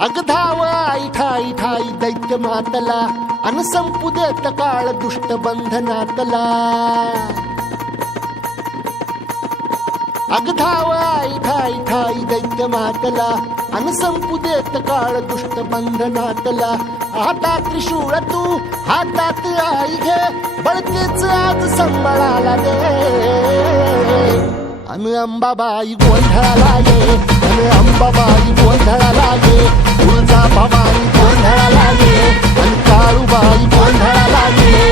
अग धाव आई ठाई ठाई दैत्य मातला अन संपू देत काळ दुष्ट बंधनातला। अग धाव आई ठाई ठाई दैत्य मातला अन संपू देत काळ दुष्ट बंधनातला। हातात त्रिशूळ तू हातात आई घे बळकेच आज संबळाला दे। अन अंबाबाई गोंधळाला ये अन अंबाबाई गोंधळाला ये। तुळजा भवानी गोंधळाला ये अन काळूबाई गोंधळाला ये।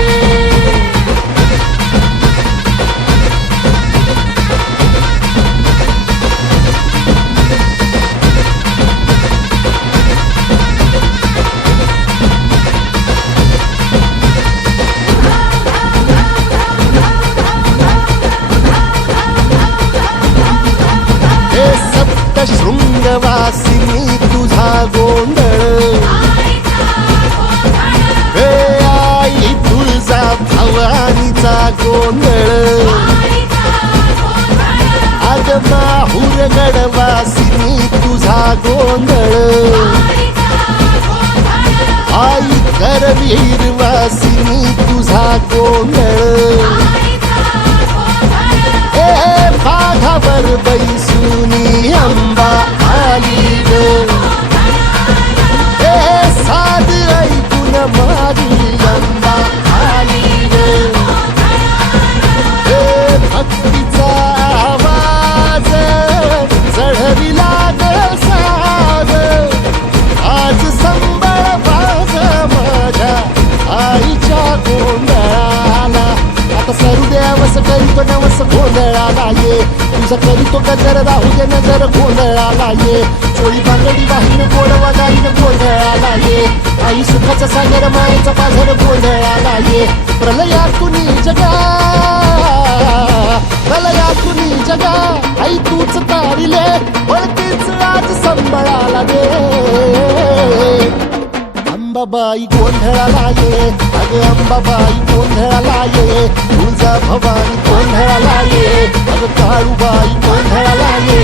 शृंगवासिनी तुझा गोंधळ हे आई तुळजा भवानीचा गोंधळ। अग माहूर गडवासिनी तुझा गोंधळ आई करवीर वासिनी तुझा गोंधळ। हे बाघावर बैसुनी अंबा आली ग हे साध ऐकून माझी अंबा आली ग। हे भक्तीचा आवाज चढविला ग साग आज संबळ वाज माझ्या आईच्या गोंधळाला। आता सरू देवस करीतो नवस गोंधळाला ये तुझा करीतो गजर राहू दे नजर गोंधळाला ये। चोळी बांगडी वाहीन गोडवा गाईन गोंधळाला ये आई सुखाचा सागर मायेचा पाझर गोंधळाला ये। प्रलयातुनी जगा प्रलयातुनी जगा आई तूच तारिले बळतीच आज संबळाला दे। अंबाबाई गोंधळाला ये अग अंबाबाई गोंधळाला ये। तुळजा भवानी गोंधळाला ये अग काळूबाई गोंधळाला ये।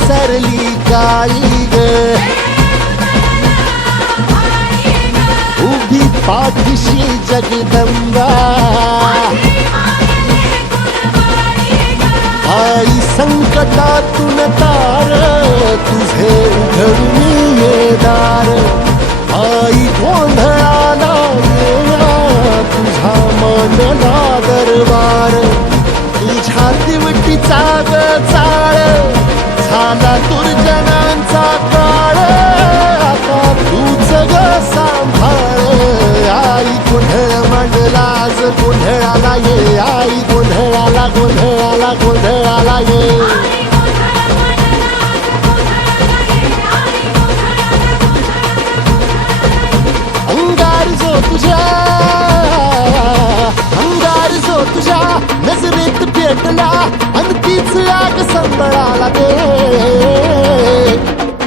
सरली काळी ग उभी पाठीशी जगदंबा आई संकटातून तार तुझे उघडून ये दार। आई गोंधळाला ये तुझा मनला दरबार तुझ्या दिवटीचा ग चाळ झाला दुर्जनांचा काळ आता तूच ग सांभाळ। आई गोंधळ मांडला आज गोंधळाला ये आई गोंधळाला गोंधळाला गोंधळाला ये। अंगार जो तुझ्या नजरेत पेटला अन तीच आग संबळाला दे।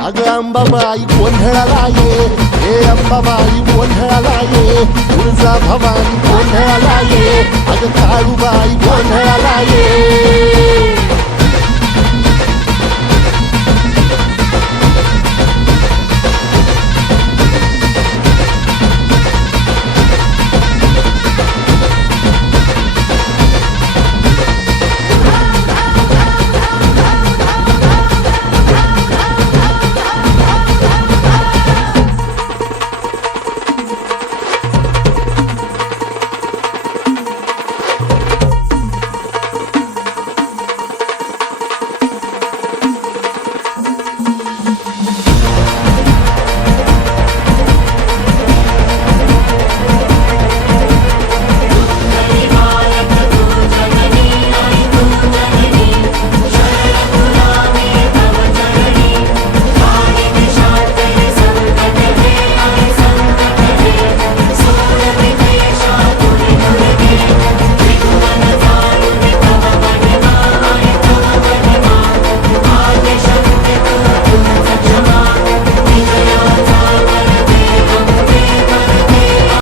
अग अंबाबाई गोंधळाला ये हे अंबाबाई गोंधळाला ये। तुळजा भवानी गोंधळाला ये अग काळूबाई गोंधळाला ये।